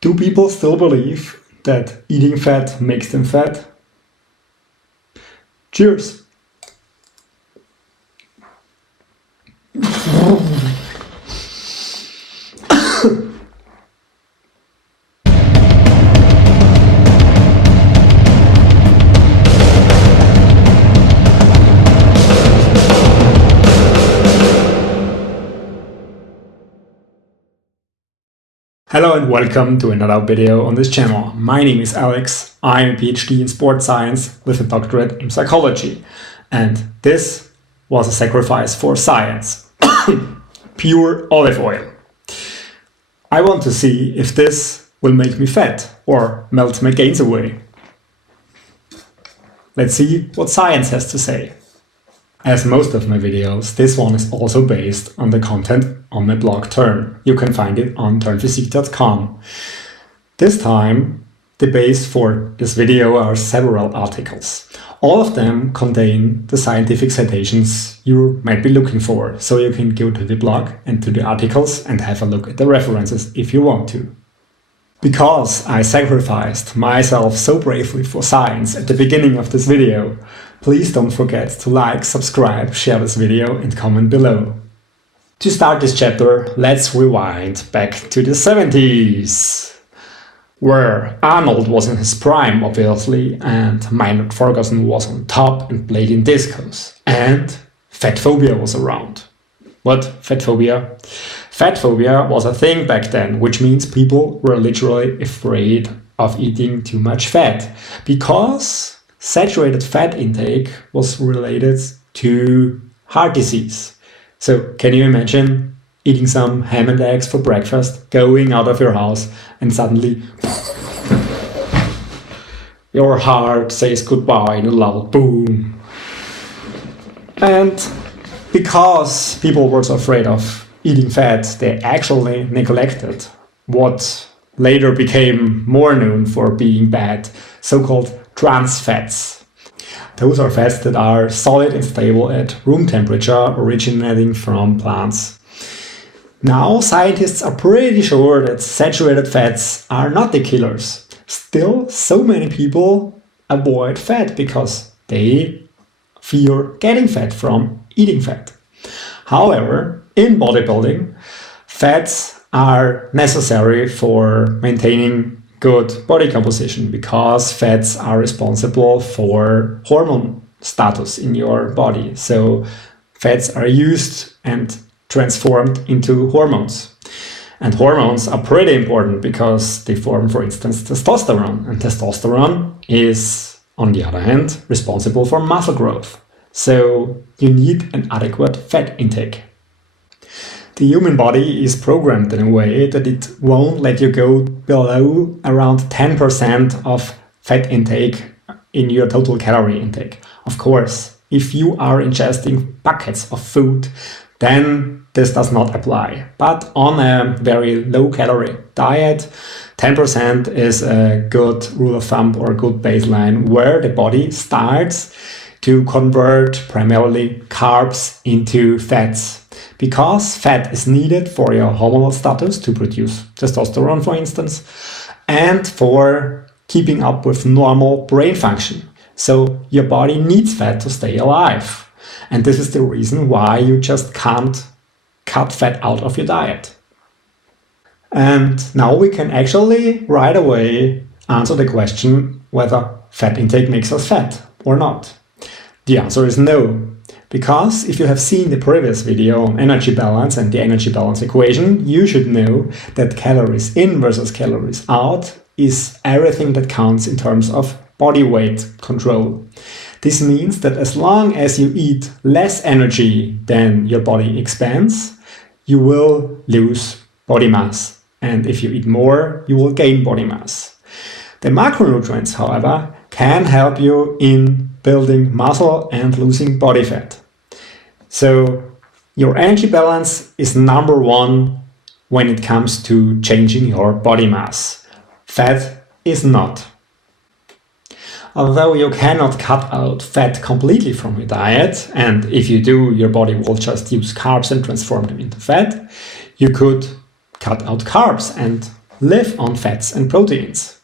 Do people still believe that eating fat makes them fat? Cheers! Hello and welcome to another video on this channel. My name is Alex. I'm a PhD in sports science with a doctorate in psychology. And this was a sacrifice for science. Pure olive oil. I want to see if this will make me fat or melt my gains away. Let's see what science has to say. As most of my videos, this one is also based on the content on my blog Turn. You can find it on turnphysique.com. This time, the base for this video are several articles. All of them contain the scientific citations you might be looking for, so you can go to the blog and to the articles and have a look at the references if you want to. Because I sacrificed myself so bravely for science at the beginning of this video, please don't forget to like, subscribe, share this video and comment below. To start this chapter, let's rewind back to the 70s, where Arnold was in his prime, obviously, and Maynard Ferguson was on top and played in discos, and fat phobia was around. What? Fat phobia? Fat phobia was a thing back then, which means people were literally afraid of eating too much fat, because saturated fat intake was related to heart disease. So can you imagine eating some ham and eggs for breakfast, going out of your house and suddenly your heart says goodbye in a loud boom. And because people were so afraid of eating fat, they actually neglected what later became more known for being bad, so-called trans fats. Those are fats that are solid and stable at room temperature, originating from plants. Now scientists are pretty sure that saturated fats are not the killers. Still, so many people avoid fat because they fear getting fat from eating fat. However, in bodybuilding, fats are necessary for maintaining good body composition, because fats are responsible for hormone status in your body. So fats are used and transformed into hormones. And hormones are pretty important because they form, for instance, testosterone. And testosterone is, on the other hand, responsible for muscle growth. So you need an adequate fat intake. The human body is programmed in a way that it won't let you go below around 10% of fat intake in your total calorie intake. Of course, if you are ingesting buckets of food, then this does not apply. But on a very low calorie diet, 10% is a good rule of thumb or a good baseline where the body starts to convert primarily carbs into fats. Because fat is needed for your hormonal status to produce testosterone, for instance, and for keeping up with normal brain function. So your body needs fat to stay alive. And this is the reason why you just can't cut fat out of your diet. And now we can actually right away answer the question whether fat intake makes us fat or not. The answer is no. Because if you have seen the previous video on energy balance and the energy balance equation, you should know that calories in versus calories out is everything that counts in terms of body weight control. This means that as long as you eat less energy than your body expends, you will lose body mass. And if you eat more, you will gain body mass. The macronutrients, however, can help you in building muscle and losing body fat. So your energy balance is number one when it comes to changing your body mass. Fat is not. Although you cannot cut out fat completely from your diet, and if you do, your body will just use carbs and transform them into fat, you could cut out carbs and live on fats and proteins.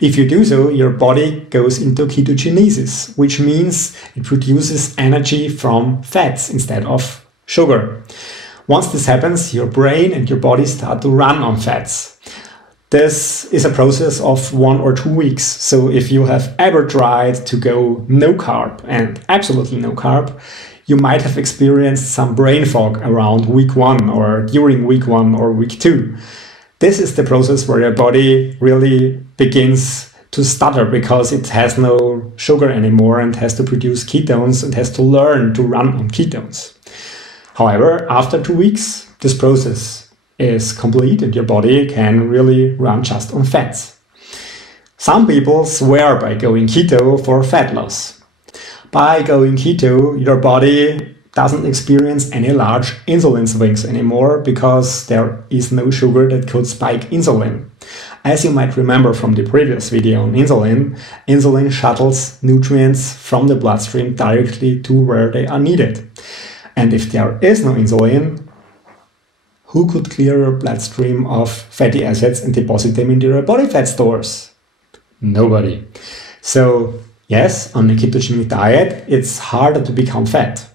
If you do so, your body goes into ketogenesis, which means it produces energy from fats instead of sugar. Once this happens, your brain and your body start to run on fats. This is a process of 1 or 2 weeks. So if you have ever tried to go no carb and absolutely no carb, you might have experienced some brain fog around week 1 or during week 1 or week 2. This is the process where your body really begins to stutter because it has no sugar anymore and has to produce ketones and has to learn to run on ketones. However, after 2 weeks, this process is complete and your body can really run just on fats. Some people swear by going keto for fat loss. By going keto, your body doesn't experience any large insulin swings anymore because there is no sugar that could spike insulin. As you might remember from the previous video on insulin, insulin shuttles nutrients from the bloodstream directly to where they are needed. And if there is no insulin, who could clear your bloodstream of fatty acids and deposit them into your body fat stores? Nobody. So yes, on a ketogenic diet, it's harder to become fat.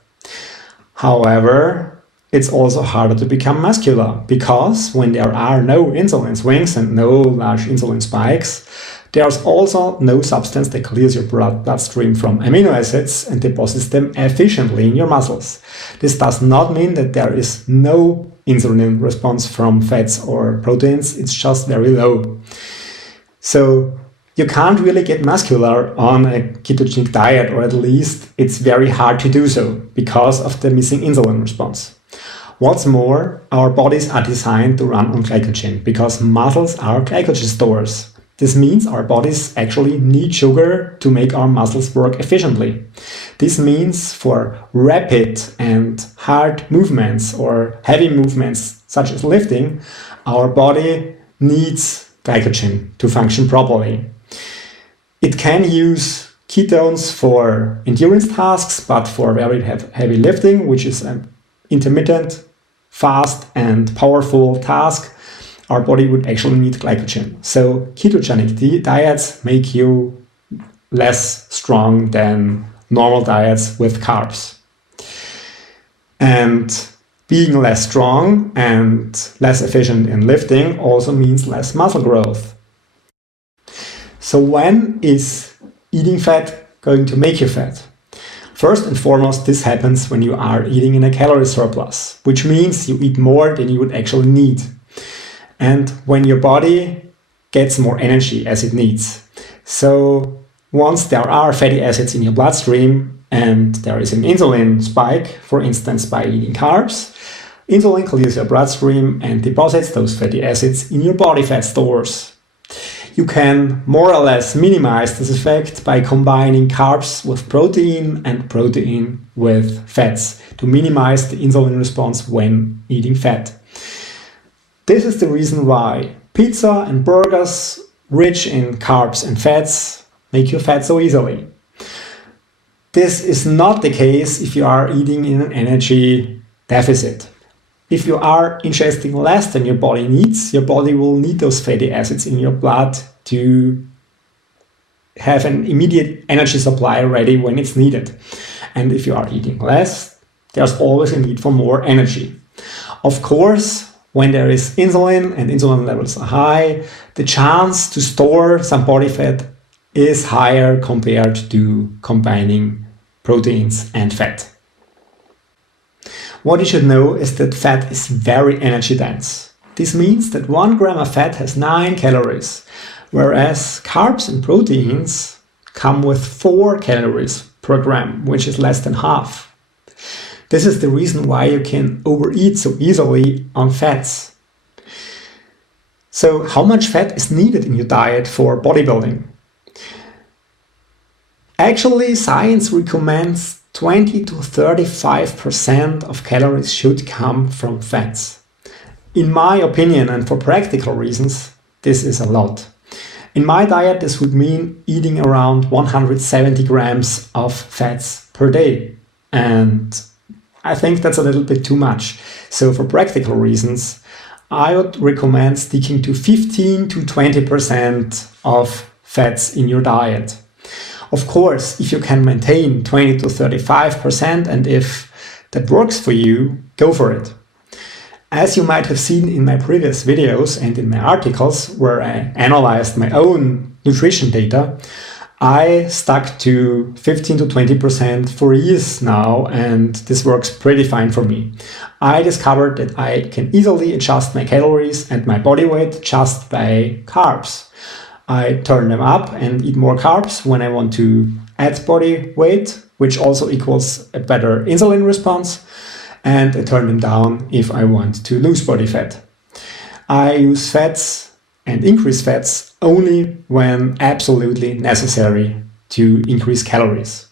However, it's also harder to become muscular because when there are no insulin swings and no large insulin spikes, there's also no substance that clears your bloodstream from amino acids and deposits them efficiently in your muscles. This does not mean that there is no insulin response from fats or proteins, it's just very low. So you can't really get muscular on a ketogenic diet, or at least it's very hard to do so because of the missing insulin response. What's more, our bodies are designed to run on glycogen because muscles are glycogen stores. This means our bodies actually need sugar to make our muscles work efficiently. This means for rapid and hard movements or heavy movements such as lifting, our body needs glycogen to function properly. It can use ketones for endurance tasks, but for very heavy lifting, which is an intermittent, fast and powerful task, our body would actually need glycogen. So ketogenic diets make you less strong than normal diets with carbs. And being less strong and less efficient in lifting also means less muscle growth. So when is eating fat going to make you fat? First and foremost, this happens when you are eating in a calorie surplus, which means you eat more than you would actually need. And when your body gets more energy as it needs. So once there are fatty acids in your bloodstream and there is an insulin spike, for instance by eating carbs, insulin clears your bloodstream and deposits those fatty acids in your body fat stores. You can more or less minimize this effect by combining carbs with protein and protein with fats to minimize the insulin response when eating fat. This is the reason why pizza and burgers rich in carbs and fats make you fat so easily. This is not the case if you are eating in an energy deficit. If you are ingesting less than your body needs, your body will need those fatty acids in your blood to have an immediate energy supply ready when it's needed. And if you are eating less, there's always a need for more energy. Of course, when there is insulin and insulin levels are high, the chance to store some body fat is higher compared to combining proteins and fat. What you should know is that fat is very energy dense. This means that 1 gram of fat has 9 calories, whereas carbs and proteins come with 4 calories per gram, which is less than half. This is the reason why you can overeat so easily on fats. So how much fat is needed in your diet for bodybuilding? Actually, science recommends 20 to 35% of calories should come from fats. In my opinion, and for practical reasons, this is a lot. In my diet, this would mean eating around 170 grams of fats per day. And I think that's a little bit too much. So for practical reasons, I would recommend sticking to 15 to 20% of fats in your diet. Of course, if you can maintain 20 to 35% and if that works for you, go for it. As you might have seen in my previous videos and in my articles where I analyzed my own nutrition data, I stuck to 15 to 20% for years now, and this works pretty fine for me. I discovered that I can easily adjust my calories and my body weight just by carbs. I turn them up and eat more carbs when I want to add body weight, which also equals a better insulin response, and I turn them down if I want to lose body fat. I use fats and increase fats only when absolutely necessary to increase calories.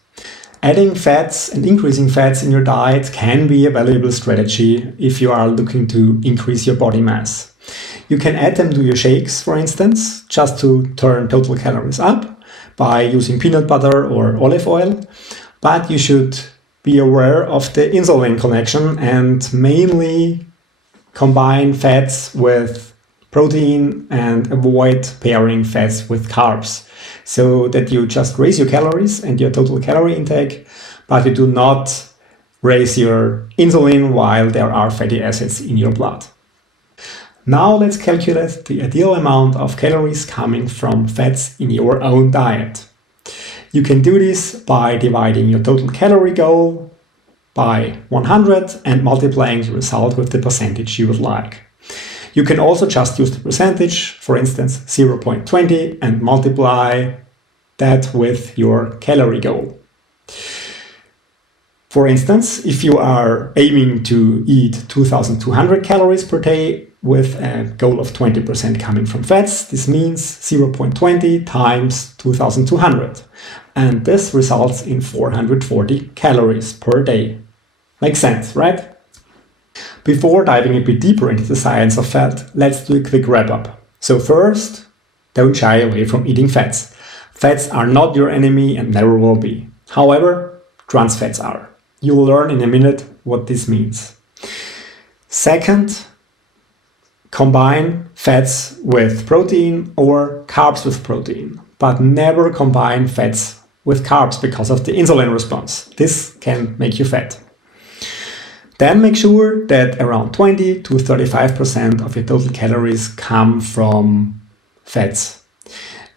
Adding fats and increasing fats in your diet can be a valuable strategy if you are looking to increase your body mass. You can add them to your shakes, for instance, just to turn total calories up by using peanut butter or olive oil, but you should be aware of the insulin connection and mainly combine fats with protein and avoid pairing fats with carbs, so that you just raise your calories and your total calorie intake, but you do not raise your insulin while there are fatty acids in your blood. Now let's calculate the ideal amount of calories coming from fats in your own diet. You can do this by dividing your total calorie goal by 100 and multiplying the result with the percentage you would like. You can also just use the percentage, for instance 0.20, and multiply that with your calorie goal. For instance, if you are aiming to eat 2,200 calories per day with a goal of 20% coming from fats, this means 0.20 times 2,200. And this results in 440 calories per day. Makes sense, right? Before diving a bit deeper into the science of fat, let's do a quick wrap-up. So first, don't shy away from eating fats. Fats are not your enemy and never will be. However, trans fats are. You'll learn in a minute what this means. Second, combine fats with protein or carbs with protein, but never combine fats with carbs because of the insulin response. This can make you fat. Then make sure that around 20 to 35% of your total calories come from fats.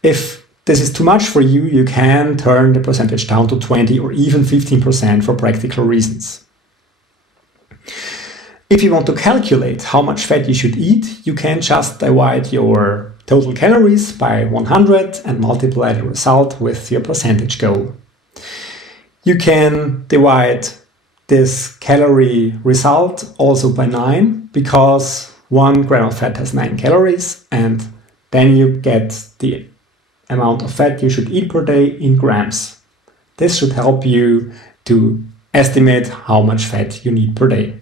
If this is too much for you, you can turn the percentage down to 20 or even 15% for practical reasons. If you want to calculate how much fat you should eat, you can just divide your total calories by 100 and multiply the result with your percentage goal. You can divide this calorie result also by 9, because 1 gram of fat has 9 calories, and then you get the amount of fat you should eat per day in grams. This should help you to estimate how much fat you need per day.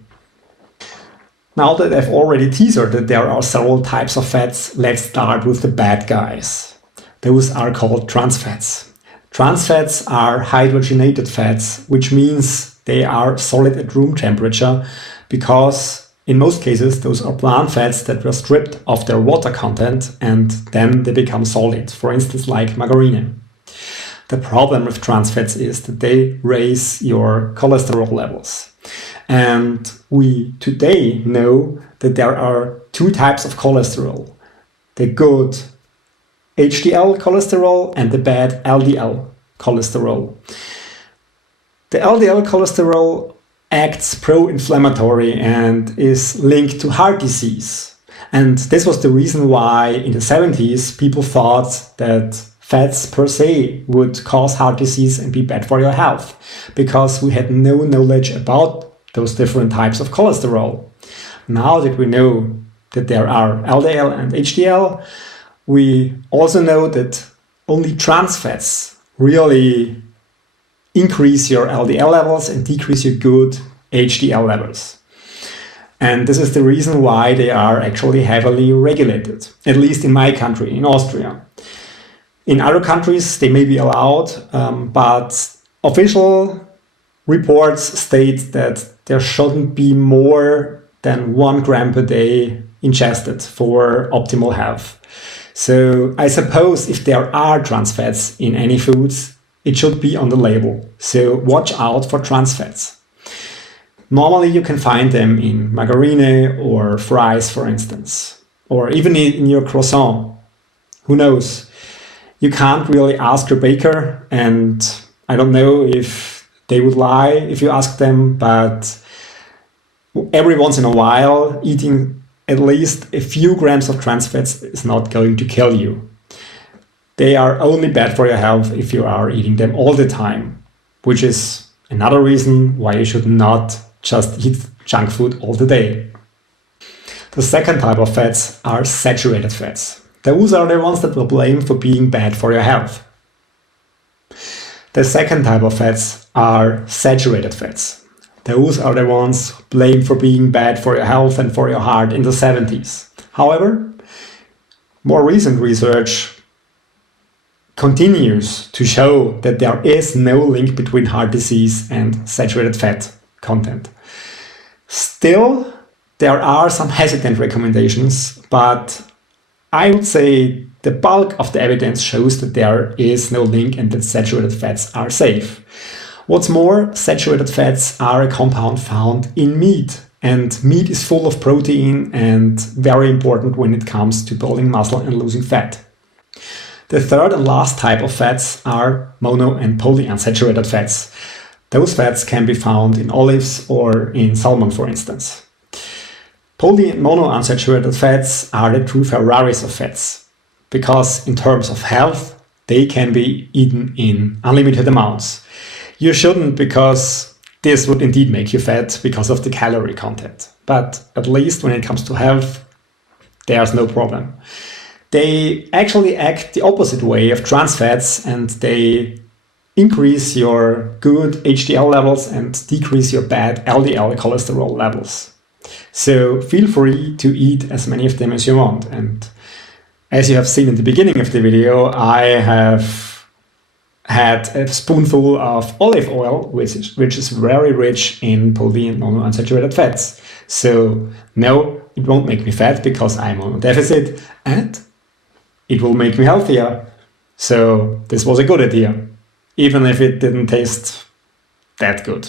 Now that I've already teased that there are several types of fats, let's start with the bad guys. Those are called trans fats. Trans fats are hydrogenated fats, which means they are solid at room temperature, because in most cases those are plant fats that were stripped of their water content and then they become solid, for instance like margarine. The problem with trans fats is that they raise your cholesterol levels. And we today know that there are two types of cholesterol: the good HDL cholesterol and the bad LDL cholesterol. The LDL cholesterol acts pro-inflammatory and is linked to heart disease. And this was the reason why in the 70s people thought that fats per se would cause heart disease and be bad for your health, because we had no knowledge about those different types of cholesterol. Now that we know that there are LDL and HDL, we also know that only trans fats really increase your LDL levels and decrease your good HDL levels. And this is the reason why they are actually heavily regulated, at least in my country, in Austria. In other countries, they may be allowed, but official reports state that there shouldn't be more than 1 gram per day ingested for optimal health. So I suppose if there are trans fats in any foods, it should be on the label. So watch out for trans fats. Normally you can find them in margarine or fries, for instance, or even in your croissant. Who knows? You can't really ask your baker, and I don't know if they would lie if you ask them, but every once in a while, eating at least a few grams of trans fats is not going to kill you. They are only bad for your health if you are eating them all the time, which is another reason why you should not just eat junk food all the day. The second type of fats are saturated fats. Those are the ones that we'll blame for being bad for your health. The second type of fats are saturated fats. Those are the ones blamed for being bad for your health and for your heart in the 70s. However, more recent research continues to show that there is no link between heart disease and saturated fat content. Still, there are some hesitant recommendations, but I would say the bulk of the evidence shows that there is no link and that saturated fats are safe. What's more, saturated fats are a compound found in meat, and meat is full of protein and very important when it comes to building muscle and losing fat. The third and last type of fats are mono and polyunsaturated fats. Those fats can be found in olives or in salmon, for instance. Poly and monounsaturated fats are the true Ferraris of fats, because in terms of health, they can be eaten in unlimited amounts. You shouldn't, because this would indeed make you fat because of the calorie content. But at least when it comes to health, there's no problem. They actually act the opposite way of trans fats, and they increase your good HDL levels and decrease your bad LDL cholesterol levels. So feel free to eat as many of them as you want. And as you have seen in the beginning of the video, I have had a spoonful of olive oil, which is very rich in poly and monounsaturated fats. So no, it won't make me fat because I'm on a deficit, and it will make me healthier. So this was a good idea, even if it didn't taste that good.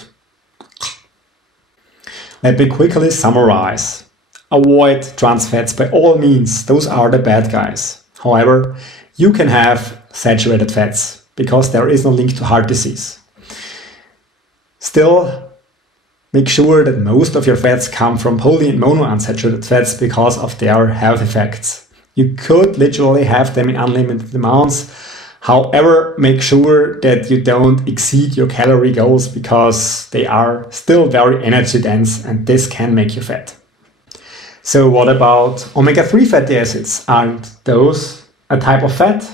Let me quickly summarize. Avoid trans fats by all means, those are the bad guys. However, you can have saturated fats because there is no link to heart disease. Still, make sure that most of your fats come from poly and monounsaturated fats because of their health effects. You could literally have them in unlimited amounts. However, make sure that you don't exceed your calorie goals because they are still very energy dense and this can make you fat. So what about omega-3 fatty acids? Aren't those a type of fat?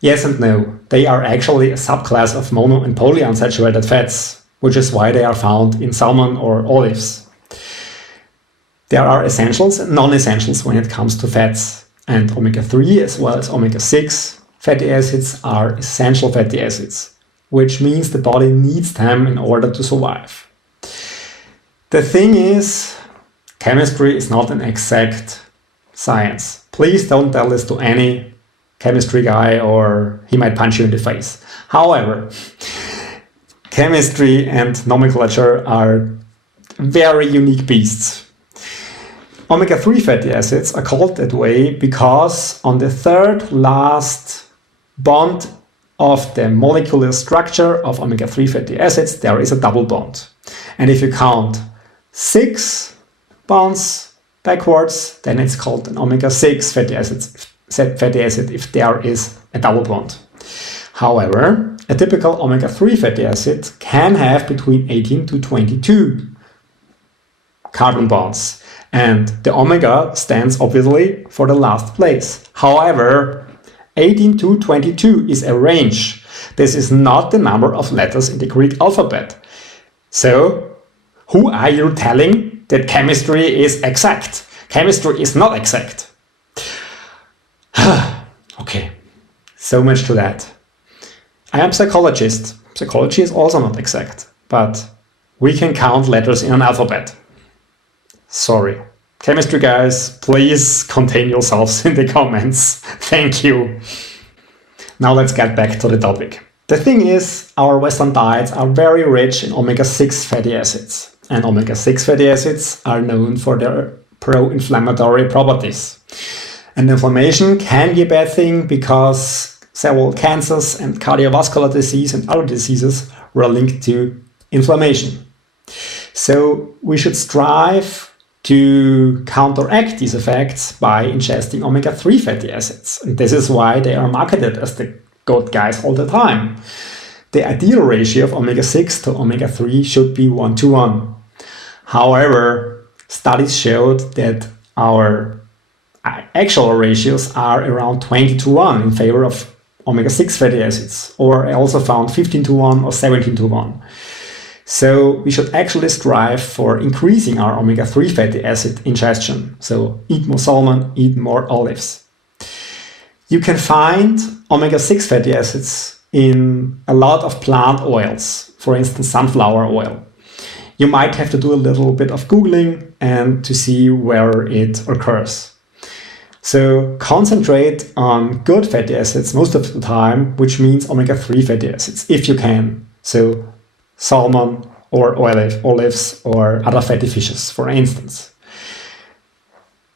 Yes and no. They are actually a subclass of mono and polyunsaturated fats, which is why they are found in salmon or olives. There are essentials and non-essentials when it comes to fats, and omega-3 as well as omega-6 fatty acids are essential fatty acids, which means the body needs them in order to survive. The thing is, chemistry is not an exact science. Please don't tell this to any chemistry guy or he might punch you in the face. However, chemistry and nomenclature are very unique beasts. Omega-3 fatty acids are called that way because on the third last bond of the molecular structure of omega-3 fatty acids, there is a double bond. And if you count 6 bonds backwards, then it's called an omega-6 fatty acid if there is a double bond. However, a typical omega-3 fatty acid can have between 18 to 22 carbon bonds. And the omega stands obviously for the last place. However, 18 to 22 is a range. This is not the number of letters in the Greek alphabet. So, who are you telling that chemistry is exact? Chemistry is not exact. Okay, so much to that. I am a psychologist. Psychology is also not exact, but we can count letters in an alphabet. Sorry. Chemistry guys, please contain yourselves in the comments. Thank you. Now let's get back to the topic. The thing is, our Western diets are very rich in omega-6 fatty acids. And omega-6 fatty acids are known for their pro-inflammatory properties. And inflammation can be a bad thing because several cancers and cardiovascular disease and other diseases were linked to inflammation. So we should strive to counteract these effects by ingesting omega-3 fatty acids. And this is why they are marketed as the good guys all the time. The ideal ratio of omega-6 to omega-3 should be 1:1. However, studies showed that our actual ratios are around 20:1 in favor of omega-6 fatty acids, or I also found 15:1 or 17:1. So we should actually strive for increasing our omega-3 fatty acid ingestion. So eat more salmon, eat more olives. You can find omega-6 fatty acids in a lot of plant oils, for instance sunflower oil. You might have to do a little bit of Googling and to see where it occurs. So concentrate on good fatty acids most of the time, which means omega-3 fatty acids, if you can. So salmon or olives or other fatty fishes, for instance.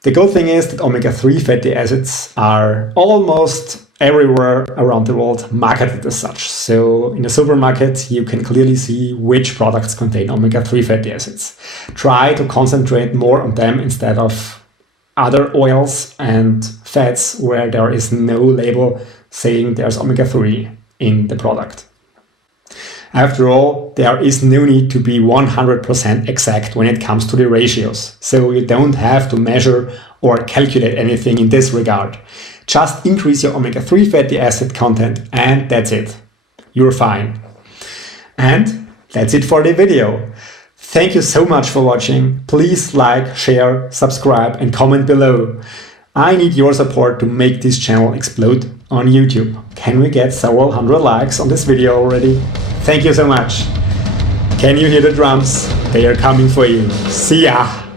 The good thing is that omega-3 fatty acids are almost everywhere around the world marketed as such. So in the supermarket, you can clearly see which products contain omega-3 fatty acids. Try to concentrate more on them instead of other oils and fats where there is no label saying there's omega-3 in the product. After all, there is no need to be 100% exact when it comes to the ratios, so you don't have to measure or calculate anything in this regard. Just increase your omega-3 fatty acid content and that's it. You're fine. And that's it for the video. Thank you so much for watching. Please like, share, subscribe and comment below. I need your support to make this channel explode on YouTube. Can we get several hundred likes on this video already? Thank you so much. Can you hear the drums? They are coming for you. See ya!